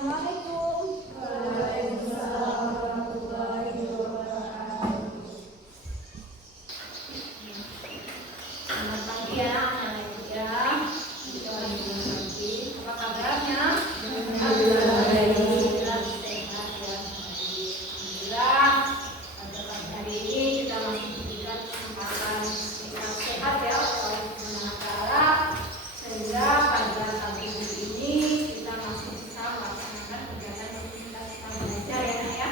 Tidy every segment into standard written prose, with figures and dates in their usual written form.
Assalamualaikum. Waalaikumsalam warahmatullahi wabarakatuh. Selamat pagi ya anak-anak ya. Kita lagi pagi. Apa kabarnya? Alhamdulillah baik. Alhamdulillah sehat ya. Alhamdulillah pada pagi hari ini kita masih diberikan kesempatan yang sehat ya oleh Allah Subhanahu wa Ta'ala, sehingga pada pagi hari ini kita masih bisa melaksanakan kegiatan aktivitas kita belajar ya nak ya.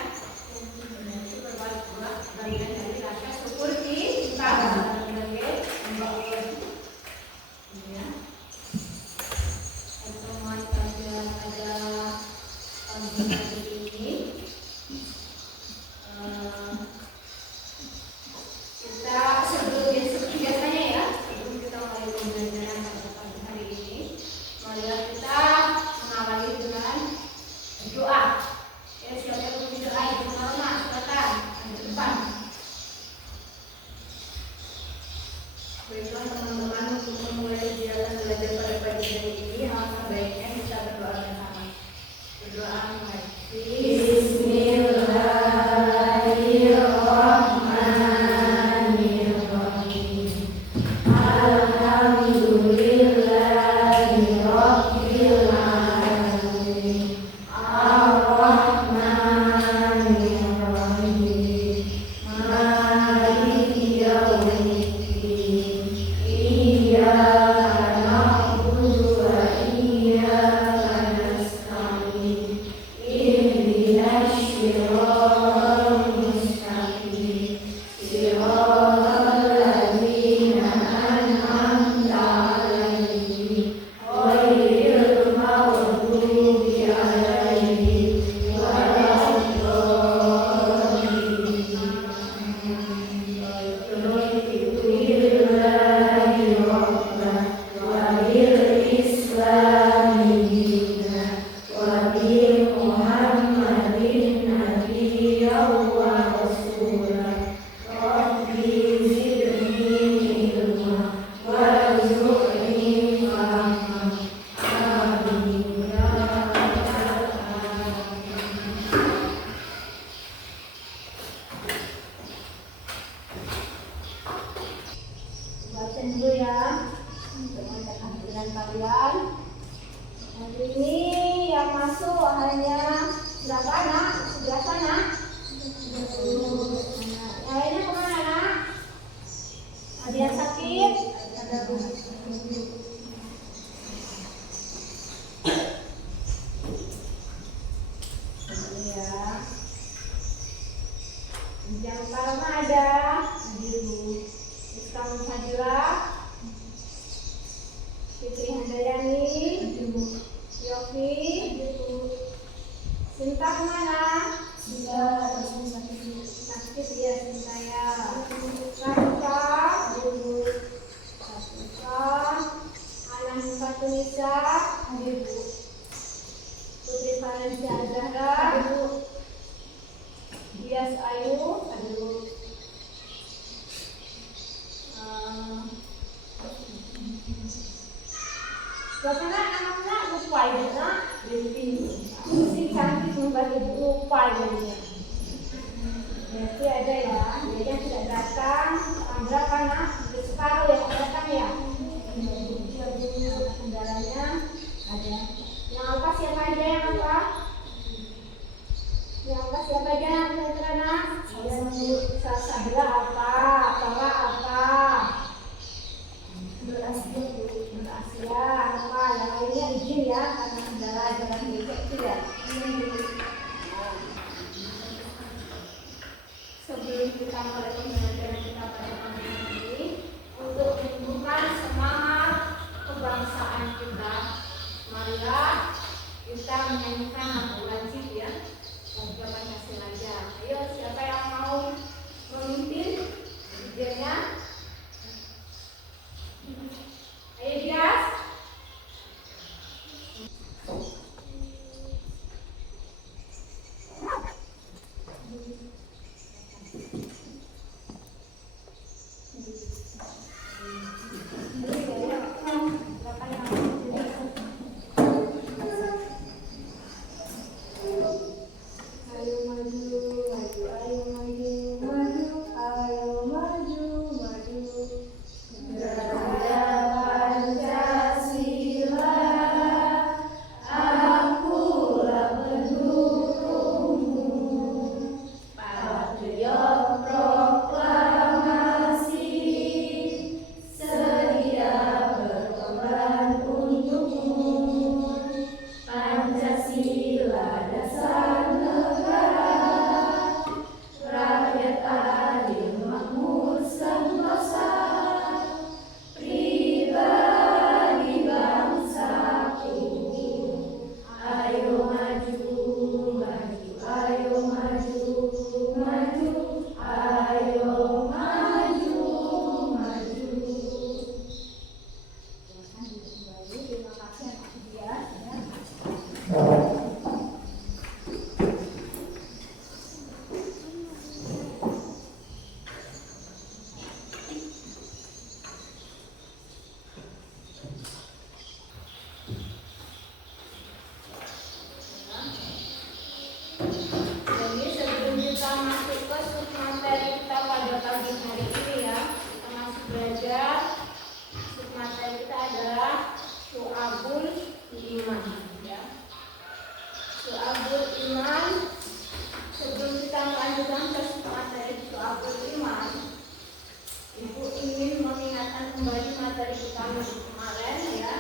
Itu berbuat bagian dari rasa syukur kita sebagai hamba Allah. Ya. Pertemuan pada pagi hari ini kita seperti biasanya ya, sebelum kita mulai pembelajaran pada pagi hari ini, marilah kita mengawali dengan doa. Ya, siapa yang mau berdoa itu Mama, silakan di depan. Baiklah teman-teman, untuk memulai kegiatan belajar pada pagi hari ini, alangkah baiknya kita berdoa bersama. Berdoa mulai. Bismillahirrahmanirrahim. Alhamdulillahirabbil alamin. Ar-Rahmanir-Rahim. Maliki yaumiddin. Iyyaka na'budu wa iyyaka nasta'in. Ihdinas siratal mustaqim. Siratal ladzina an'amta 'alaihim ghairil maghdubi 'alaihim waladdallin. Wa bil islami dinan wa bi Muhammadin nabiyyan wa rasulan. Rabbi zidni ilma warzuqni fahma. Amin ya rabbal alamin. Baca dulu ya teman takbiran kalian. Hari ini yang masuk hanya berapa anak? Sebelah sana. Yang lainnya kemana nak? Ada yang sakit? Ada ya. Yang pertama ada Adilu, Islam Fadilah, Fitri Handayani, Yofi, Sinta kemana? Sakit ya Sinta ya. Rafika, Anak Fatunisa, Putri Valencia Zahra, Dias Ayu, Bagaimana anaknya lupa ya nak? Si cantik membagi lupa jadinya. Berarti ada ya, dia yang tidak datang. Berapa nak? Separuh yang datang ya. Kendalanya ada. Yang apa siapa aja yang apa? Yang apa siapa aja yang kira-kira nak? Sabila apa? Tara apa? Berasia apa? Yang lainnya izin ya, karena kendala jalan becek itu ya. Sebelum kita mulai pembelajaran kita pada pagi ini, untuk menumbuhkan semangat kebangsaan kita, marilah kita menyanyikan lagu wajib ya, lagu Pancasila. Ayo, siapa yang mau memimpin idenya? Ayo Dias. Pancasila dasar negara, rakyat adil makmur sentosa, pribadi bangsaku. Ayo maju, maju, ayo maju, maju, ayo maju, maju. Terima kasih anak dia. Jadi sebelum kita masuk ke submateri kita pada pagi hari ini ya, kita masih belajar. Submateri kita adalah Syu'abul Iman ya. Syu'abul Iman. Sebelum kita melanjutkan ke submateri Syu'abul Iman, Ibu ingin mengingatkan kembali materi kita minggu kemarin ya,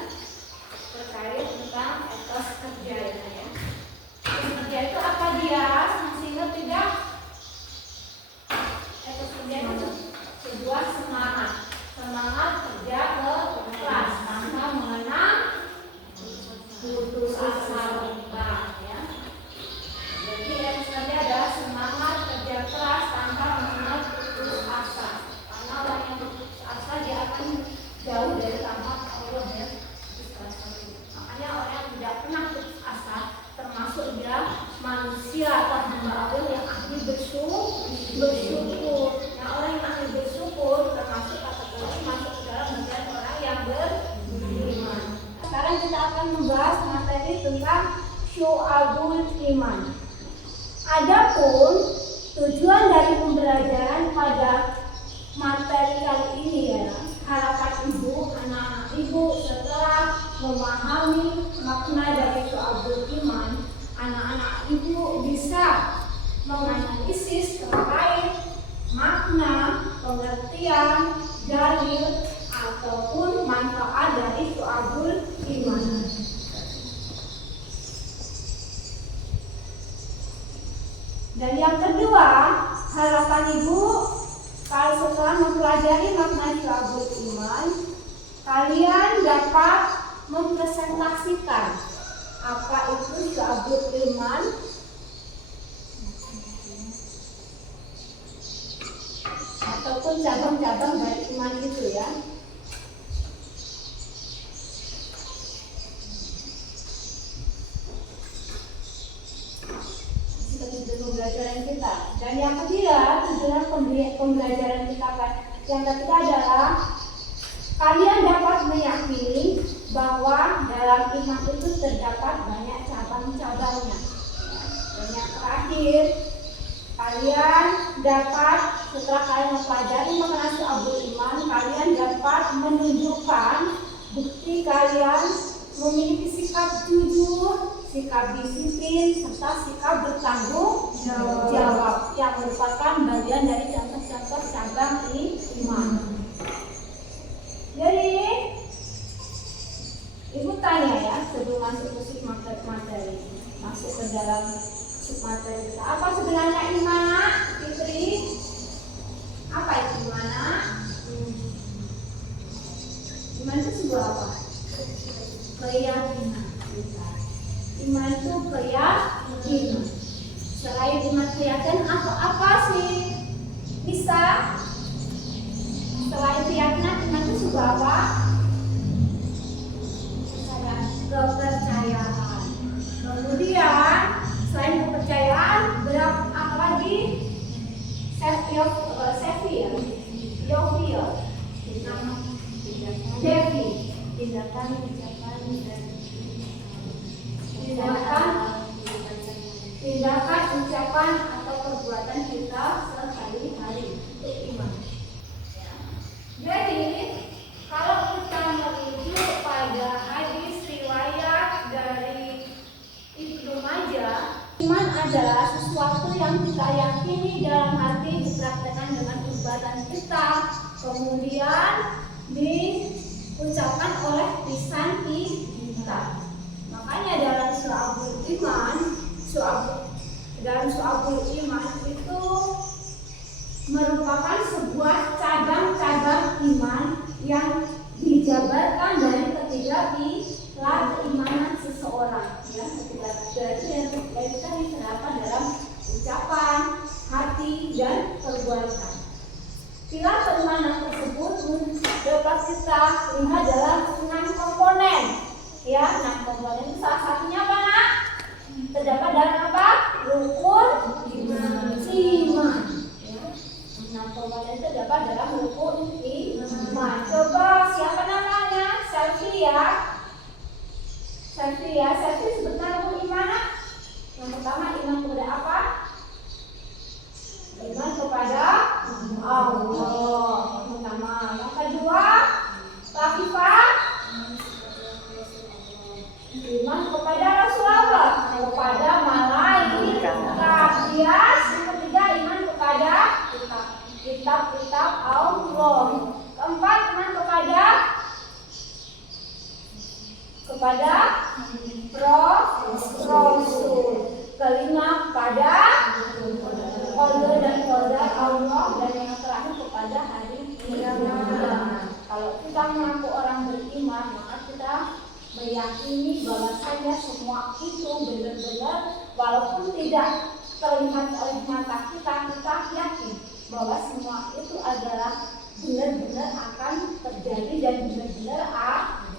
terkait tentang etos kerja ya. Kerja itu apa dia? Masih ingat tidak? Etos kerja itu sebuah semangat kerja keras tanpa mengenal putus asa ya. Jadi etos kerja adalah semangat kerja keras tanpa mengenal putus asa. Karena orang yang putus asa dia akan jauh dari rahmat Allah ya. Makanya orang yang tidak pernah putus asa termasuk dia manusia atau hamba Allah yang ahli bersyukur. Nah, orang yang ahli bersyukur termasuk kategori masuk ke dalam bagian orang yang beriman. Sekarang kita akan membahas materi tentang Syu'abul Iman. Adapun tujuan dari pembelajaran pada materi kali ini ya, harapan ibu, anak-anak ibu setelah memahami makna dari Syu'abul Iman, anak-anak ibu bisa menganalisis terkait makna, pengertian, dalil ataupun manfaat dari Syu'abul Iman. Dan yang kedua, harapan ibu kalau setelah mempelajari makna Syu'abul Iman, kalian dapat mempresentasikan apa itu Syu'abul Iman ataupun cabang-cabang dari iman itu ya. Pembelajaran kita. Dan yang ketiga, tujuan pembelajaran kita yang ketiga adalah kalian dapat meyakini bahwa dalam iman itu terdapat banyak cabang-cabangnya. Dan yang terakhir, kalian dapat setelah kalian mempelajari mengenai Syu'abul Iman, kalian dapat menunjukkan bukti kalian memiliki sikap jujur, sikap disiplin, serta sikap bertanggung jawab yang merupakan bagian dari contoh-contoh cabang iman. Jadi, ibu tanya ya sebelum masuk ke submateri, masuk ke dalam submateri kita. Apa sebenarnya iman, Nak? Fitri? Apa itu iman, Nak? Iman itu sebuah apa? Keyakinan. Iman itu keyakinan. Selain iman keyakinan, apa sih? Bisa? Selain keyakinan, iman itu sebuah apa? Kepercayaan. Kemudian selain kepercayaan, apa lagi? Tindakan, ucapan atau perbuatan kita sehari-hari untuk iman. Ya. Jadi kalau kita merujuk pada hadis riwayat dari Ibnu Majah, iman adalah sesuatu yang kita yakini dalam hati, dipraktekkan dengan perbuatan kita, kemudian diucapkan oleh lisan kita. Makanya dalam Syu'abul Iman Dan Syu'abul Iman itu merupakan sebuah cabang-cabang iman yang dijabarkan dari ketiga pilar keimanan seseorang, ya. Ketiga pilar itu yang tadi terdapat dalam ucapan, hati, dan perbuatan. Pilar keimanan tersebut dapat kita lihat dalam 6 komponen, ya. 6 komponen itu salah satunya apa, Nak? Terdapat dalam apa? Rukun iman. 6 komponen itu terdapat dalam rukun iman. Coba siapa namanya? Selfie ya. Selfie sebenarnya rukun iman. Yang pertama, iman kepada apa? Iman kepada Allah. Yang pertama. Yang kedua, Lafifah, iman kepada Rasulullah, kepada malaikat. Yang ketiga, iman kepada kitab-kitab Allah. Keempat, iman kepada Rasul. Kelima, kepada qada dan qadar Allah. Dan yang terakhir, kepada hari kiamat. Kalau kita mengaku orang beriman, maka kita meyakini bahwasanya semua itu benar-benar, walaupun tidak terlihat oleh mata kita yakin bahwa semua itu adalah benar-benar akan terjadi dan benar-benar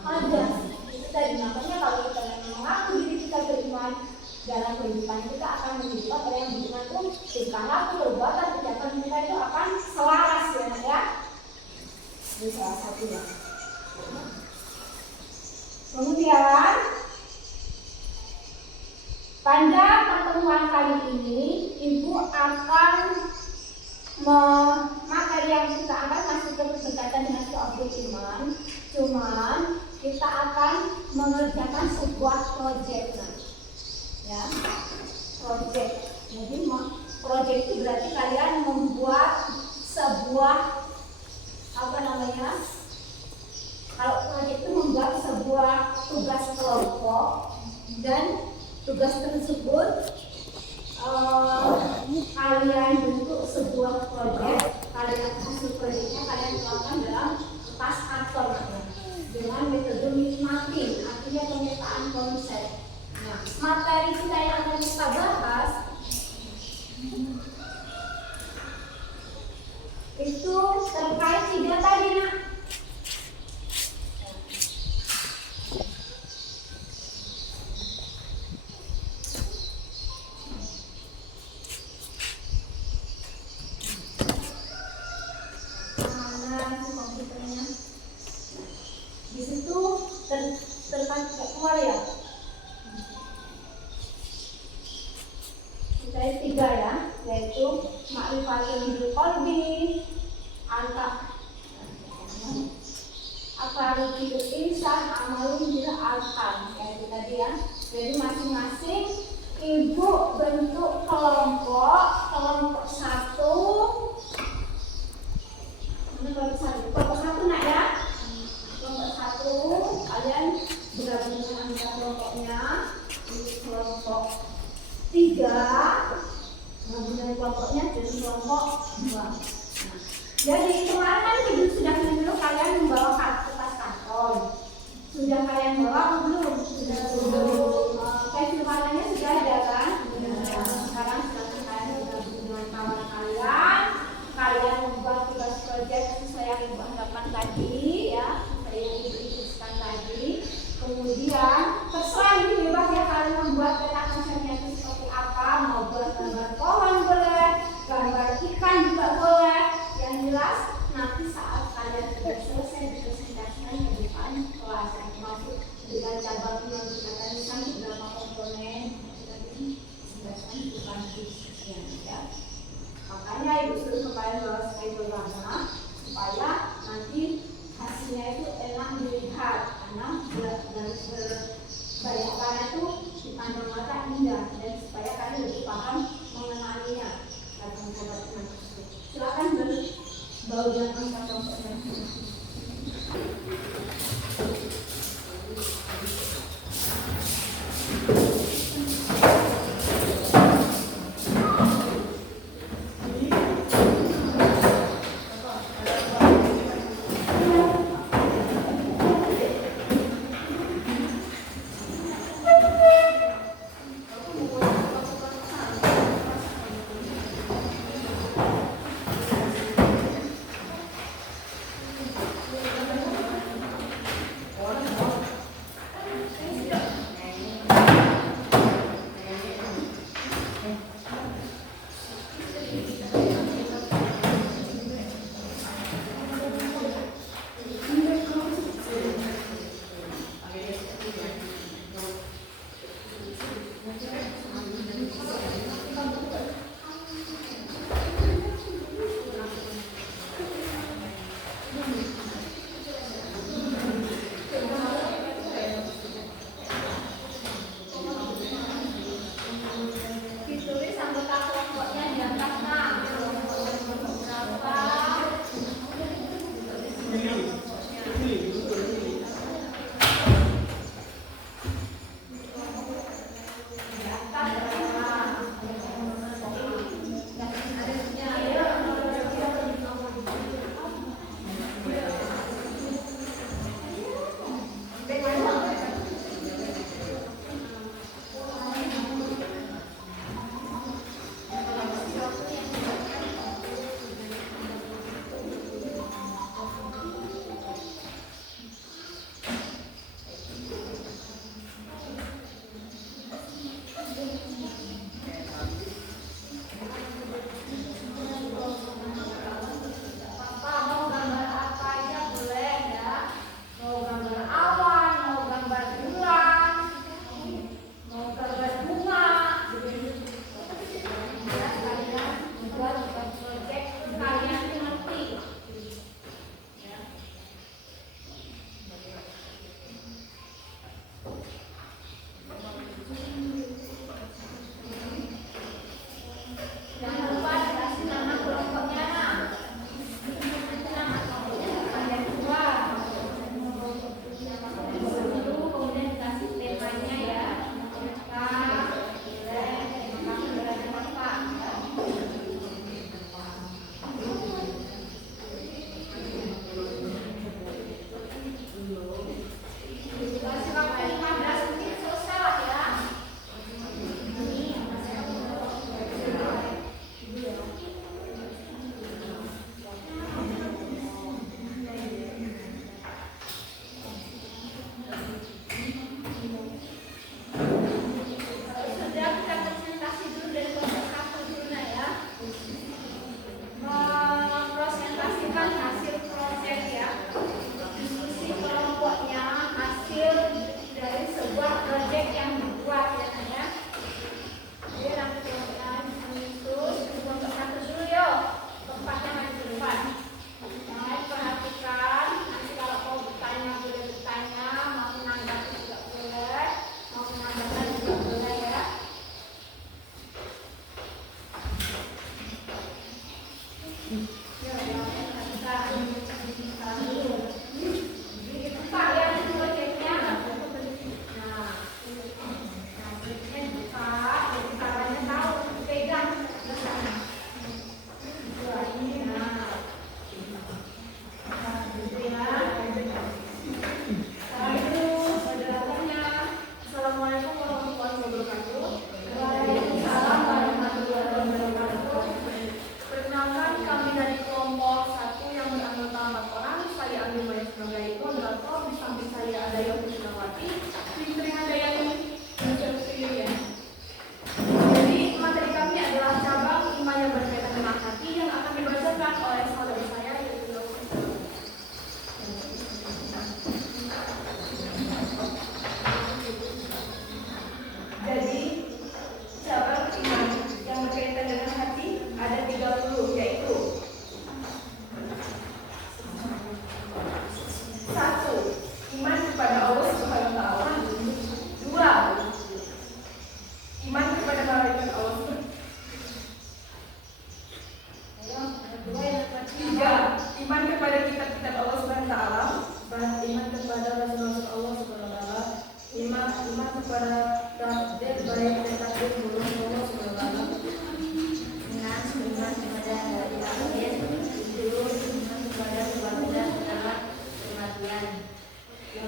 ada. Itu tadi, makanya kalau kita mengaku diri kita beriman, dalam kehidupan kita akan menjadi orang yang beriman itu tingkah laku, perbuatan, tindakan kita itu akan selaras, ya. Ini salah satunya. Kemudian pada pertemuan kali ini Ibu akan materi yang kita akan masuk ke berkaitan dengan Syu'abul Iman. Cuman kita akan mengerjakan sebuah proyek, ya, proyek. Jadi proyek itu berarti kalian membuat sebuah kalau proyek itu membuat sebuah tugas kelompok, dan tugas tersebut kalian bentuk sebuah proyek. Kalian hasil proyeknya kalian tuangkan dalam kertas karton dengan metode mapping, artinya pemetaan konsep. Nah, materi kita yang akan kita bahas itu terkait 3 tadi, Nak. Di situ terkait keluar, ya. Kita 3, ya, yaitu ma'rifatul qalbi, aqrarul insan, amalun bil arkan, yaitu tadi, ya. Jadi masing-masing Ibu bentuk kelompok 1. Kelompok 1, Nak, ya. Kelompok 1 kalian bergabung dengan kelompoknya. Ini kelompok 3 dengan kelompoknya jadi kelompok 2. Jadi kemarin kan Ibu sudah dulu kalian membawa kertas karton. Sudah kalian bawa belum? Sudah belum. Pensil warnanya sudah ada kan? Sekarang silakan kalian bergabung dengan kawan kalian. Kalian membuat tugas proyek sesuai yang Ibu harapkan tadi, ya, sesuai yang Ibu instruksikan tadi. Kemudian terserah Ibu bebas, ya, kalian membuat peta konsepnya itu seperti apa. Mau buat gambar pohon boleh, gambar ikan juga boleh. Yang jelas nanti saat kalian sudah selesai dipresentasikan ke depan kelas, yang termasuk dengan cabang yang kita tadikan beberapa komponen kita dijelaskan di depan diskusinya, ya. Makanya Ibu suruh kepada bahwa skemanya supaya nanti hasilnya itu enak dilihat, karena banyak warna itu dipandang mata indah, dan supaya kalian lebih paham mengenalinya. Silakan berbau dengan kelompoknya. Ditulis anggota kelompoknya di atas nah.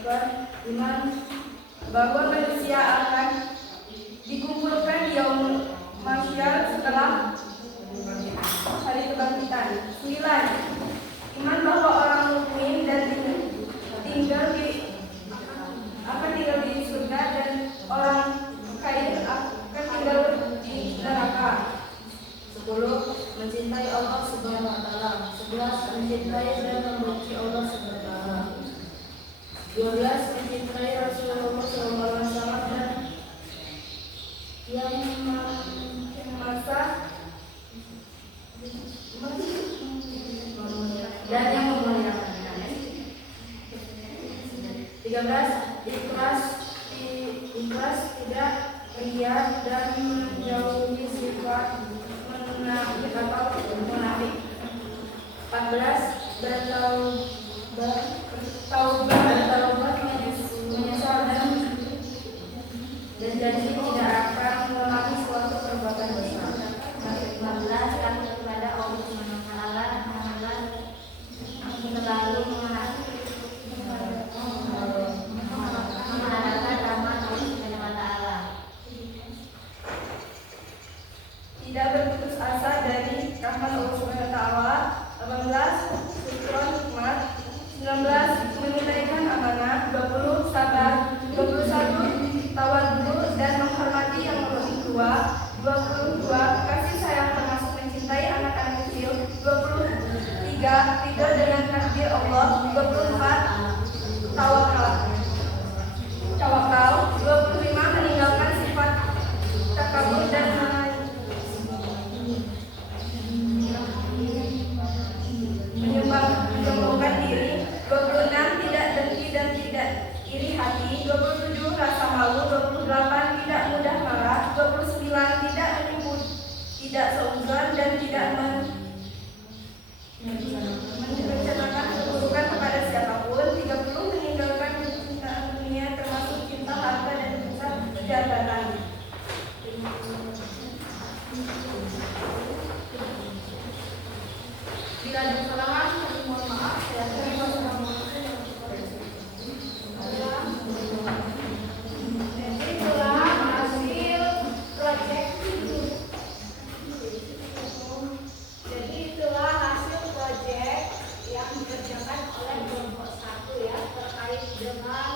Berapa? Bahwa manusia akan dikumpulkan di yaumul mahsyar setelah hari kebangkitan. 9. Iman bahwa orang mukmin dan tinggal di surga dan orang kafir akan tinggal di neraka. 10. Mencintai Allah Subhanahu wa taala. 11. Mencintai dan membenci Allah Subhanahu wa taala. 12. Mencintai Rasulullah SAW dan yang masa dan yang memuliakan. 13. Ikhlas tidak ria dan menjauhi sifat munafik atau munafik. 14. Bertaubat menyesal dan janji tidak akan mengulangi suatu perbuatan dosa. 15. Takut kepada Allah Subhanahu wa taala, selalu mengharapkan rahmat Allah Subhanahu wa taala. tidak berputus asa dari rahmat Allah Subhanahu wa taala. 18. Syukron nikmat. 19. Menunaikan amanah. 20. Sabar. 21. Tawadhu dan menghormati yang lebih tua. 22. Kasih sayang termasuk mencintai anak-anak kecil. 23. Ridho dengan takdir Allah. 24. Tawakal. 25. Meninggalkan sifat takabur dan menyombongkan diri. 26. Tidak dengki dan tidak iri hati. 27. Rasa malu. 28. Tidak mudah marah. 29. Tidak menipu, tidak seuzon dan tidak menceritakan keburukan kepada siapapun. 30. Meninggalkan kecintaan dunia termasuk cinta harta dan cinta jabatan. Bila ada kesalahan, kami mohon maaf. Saya akan itulah hasil proyek itu. Jadi itulah hasil proyek yang dikerjakan oleh kelompok 1 ya, terkait dengan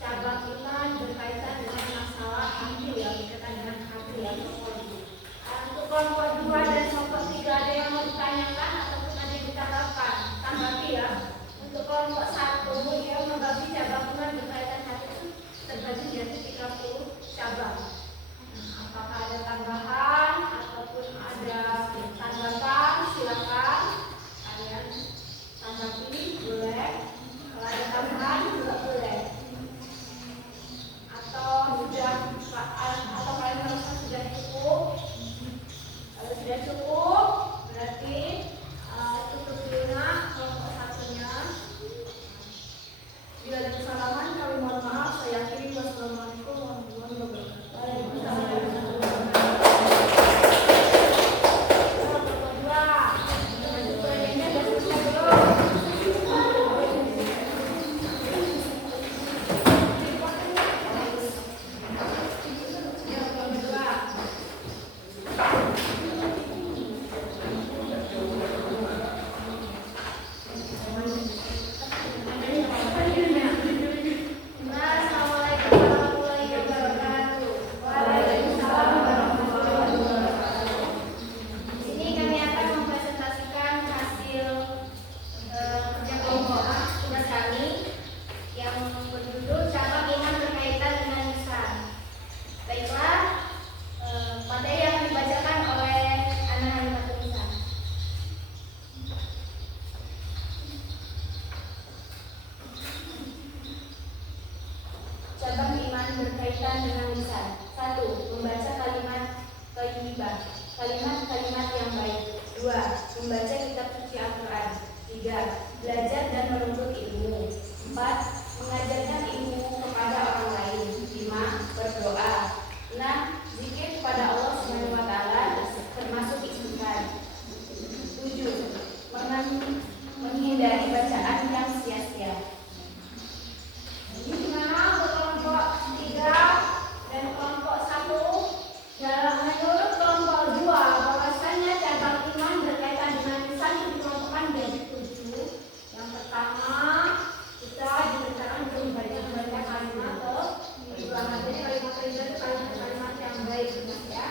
cabang iman berkaitan dengan masalah hati ya, berkaitan dengan hati ya. Untuk kelompok 2 dan kelompok 3 ada yang mau ditanyakan ataupun ada yang ditambahkan? Tanggapi ya. Untuk kelompok 1 ya, membagi cabang iman berkaitan hati itu terbagi jadi 30 cabang. Apakah ada tambahan ataupun ada tanggapan? Silakan kalian tanggapi, boleh. Kalau ada tambahan juga boleh. Atau kalian merasa sudah cukup? Kalau sudah cukup, berarti tutup dulu nak kelompok 1-nya. Bila ada kesalahan, kami mohon maaf. Saya akhiri. Wassalamualaikum warahmatullahi wabarakatuh. Waalaikumsalam. Berkaitan dengan lisan. 1. Membaca kalimat thayyibah, kalimat-kalimat yang baik. 2. Membaca kitab suci Al-Quran. 3. Belajar dan menuntut ilmu. 4. Mengajarkan ilmu kepada orang lain. 5. Berdoa. 6. Zikir kepada Allah Subhanahu wa taala termasuk istighfar. 7. Menghindari bacaan yang sia-sia. Gimana untuk kelompok 3 dan kelompok 1? Dalam menurut kelompok 2, bahwasanya cabang iman berkaitan dengan lisan dikelompokkan menjadi 7. Yang pertama, kita diberitakan untuk membaca kalimat atau kalimat itu kalimat yang baik ya.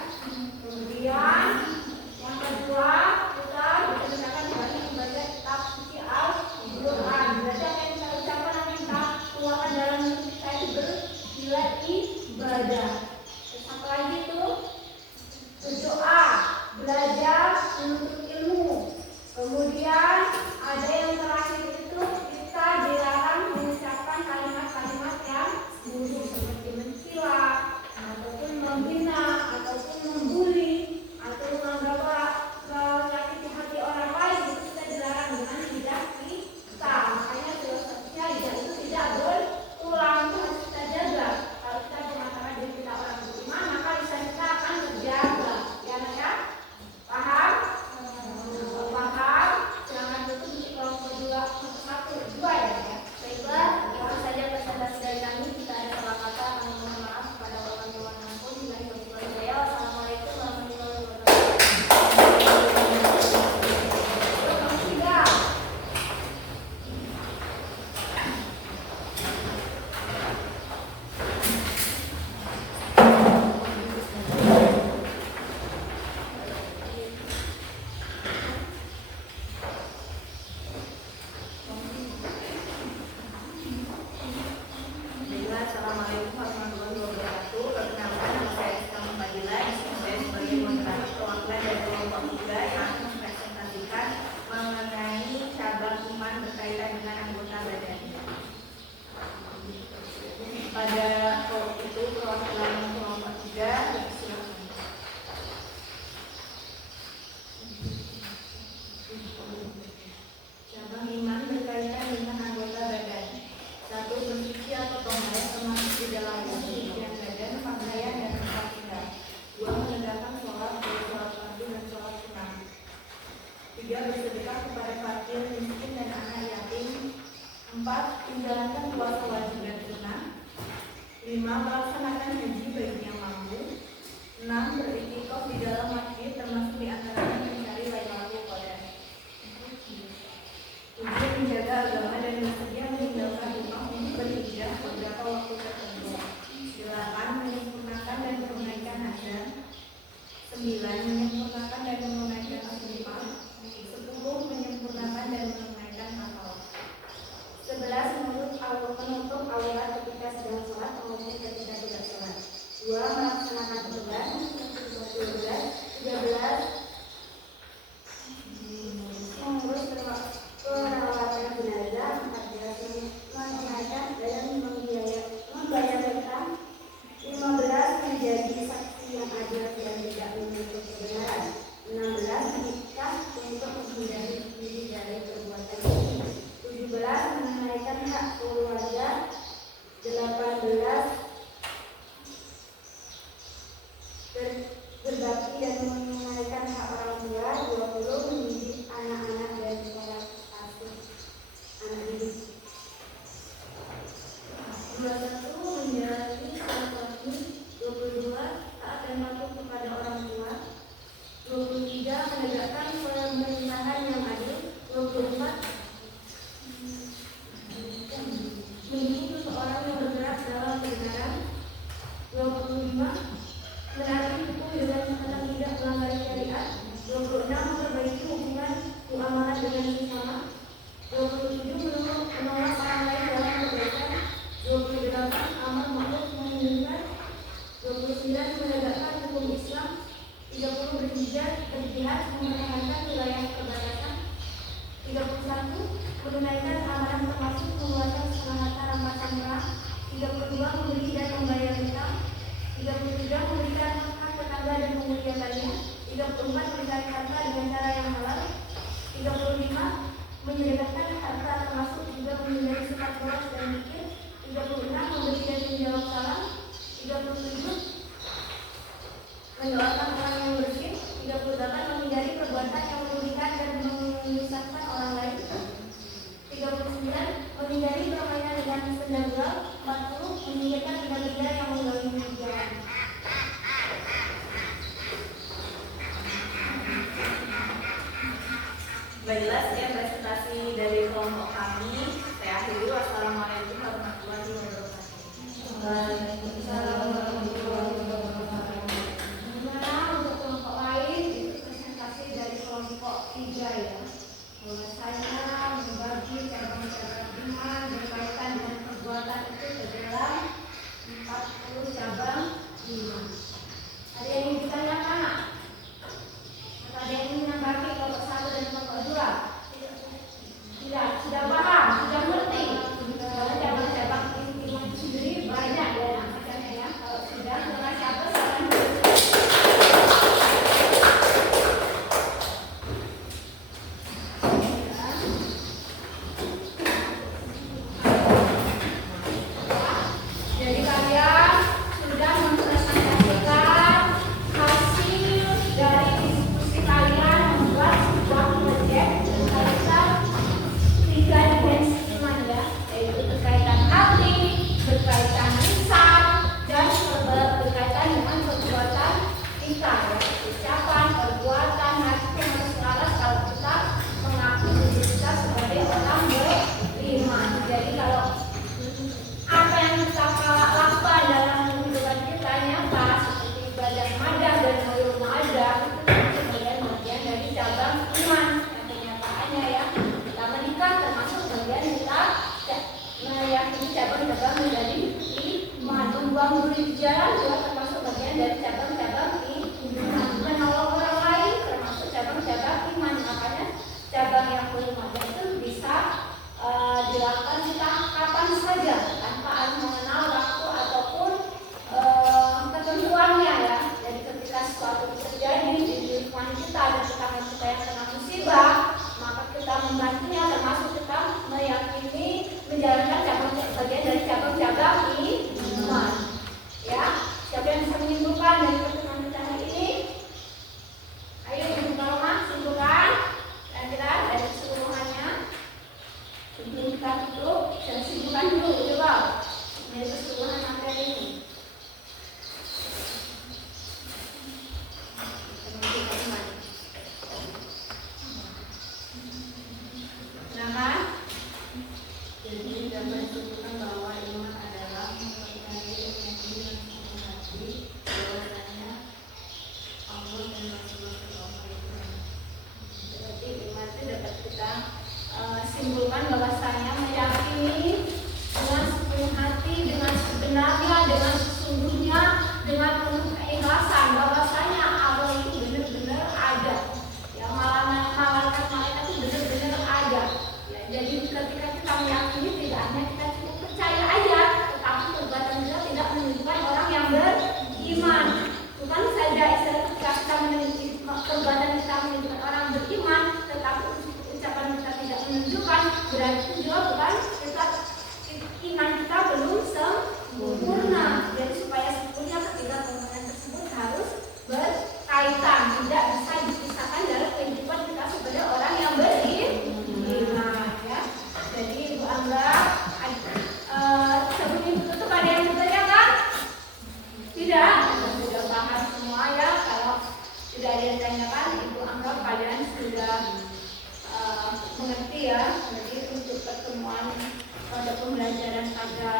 Menyempurnakan dan menunaikan iman. 10. Menyempurnakan dan menunaikan akal. 11. Menutup aurat ketika sedang sholat maupun ketika tidak sholat. 2. Melaksanakan korban. 13. Mengurus perawatan jenazah. 14. Menunaikan dan membayar hutang. 15. Menjadi saksi yang adil dan tidak menutup kebenaran. 16. Menikah untuk menghindari diri dari perbuatan ini. 17. Menunaikan hak keluarga. 18. Berbakti dan menunaikan hak orang tua. 20. Mendidik anak-anak dan para asuh anak didik. 21. Menjalani sholat wajib. 22. Taat dan patuh kepada orang tua. 23. Menegakkan pemerintahan yang adil. 24. Mendidik seseorang yang bergerak dalam kebenaran. 25. Menaati hukum dengan catatan tidak melanggar syariat. 26. Memperbaiki hubungan muamalah dengan sesama. 27. Menolak orang lain dalam kebaikan. 28. Amar ma'ruf nahi munkar. 29. Menegakkan hukum Islam. 30. Berjihad mempertahankan wilayah perbatasan. 31. Menunaikan amanah termasuk mengeluarkan setengah harta rampasan perang. 32. Memberi dan membayar hutang. 33. Memberikan hak tetangga dan memuliakannya. 34. Mencari harta dengan cara yang halal. 35. Menyedekahkan harta termasuk juga menghindari sifat boros dan mikir. 36. Memberi dan menjawab salam. 37. Mendoakan orang yang bersih. 38. Menghindari perbuatan yang merugikan dan menyusahkan orang lain. 39. Menghindari permainan dengan benda gelap. 40. Menyingkirkan benda-benda yang mengganggu jalan. Baiklah, sekian presentasi dari kelompok kami. Saya akhiri. Wassalamualaikum warahmatullahi wabarakatuh. Waalaikumsalam warahmatullahi wabarakatuh. Nah, untuk kelompok lain itu presentasi dari kelompok 3 ya. Bahwasanya membagi cabang-cabang iman berkaitan dengan perbuatan itu ke dalam 40 cabang iman. Ada yang ingin ditanyakan? Atau ada yang ingin menambahkan kelompok 1 dan kelompok 2? Tidak, sudah paham, sudah mengerti. Karena cabang-cabang iman itu sendiri banyak ya namanya ya. Kalau sudah mulai siapa silakan. Jadi kalian sudah mempresentasikan hasil dari diskusi kalian membuat sebuah proyek berkaitan 3 dimensi iman ya, yaitu berkaitan hati, berkaitan lisan, dan berkaitan dengan perbuatan kita ya, ucapan, perbuatan, hati yang harus selaras kalau kita mengaku diri kita sebagai orang beriman. Jadi kalau apa yang kita lakukan dalam kehidupan kita nyata seperti ibadah madah dan belum madah itu bagian dari cabang iman yang kenyataannya ya. Kita menikah termasuk bagian kita meyakini cabang-cabang menjadi iman. Membuang duri di jalan juga termasuk bagian dari cabang-cabang iman. Menolong orang lain termasuk cabang-cabang iman. Makanya cabang yang belum ada itu bisa dilakukan kita kapan saja tanpa harus mengenal waktu ataupun ketentuannya ya. Jadi ketika sesuatu terjadi di lingkungan kita ada tetangga kita yang kena musibah, maka kita membantunya termasuk kita meyakini menjalankan bagian dari cabang-cabang iman. Ya, siapa yang bisa menyimpulkan dari pertemuan kita hari ini? Ayo Ibu Paloma simpulkan kira-kira dari keseluruhannya. Simpulkan dulu, dan simpulkan dulu coba dari keseluruhan materi ini. mengerti ya. Jadi untuk pertemuan pada pembelajaran pada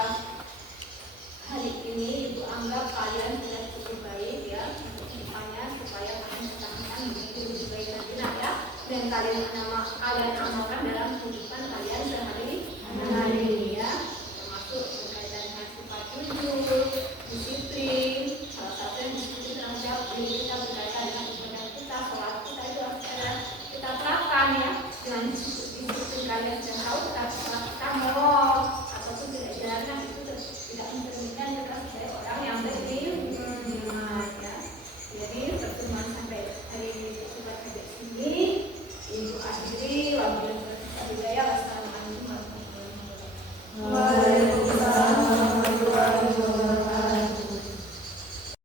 hari ini Ibu anggap kalian sudah cukup baik ya untuk depannya, supaya kalian bertahan begitu lebih baik lagi ya, dan kalian amalkan dalam kehidupan kalian sehari-hari.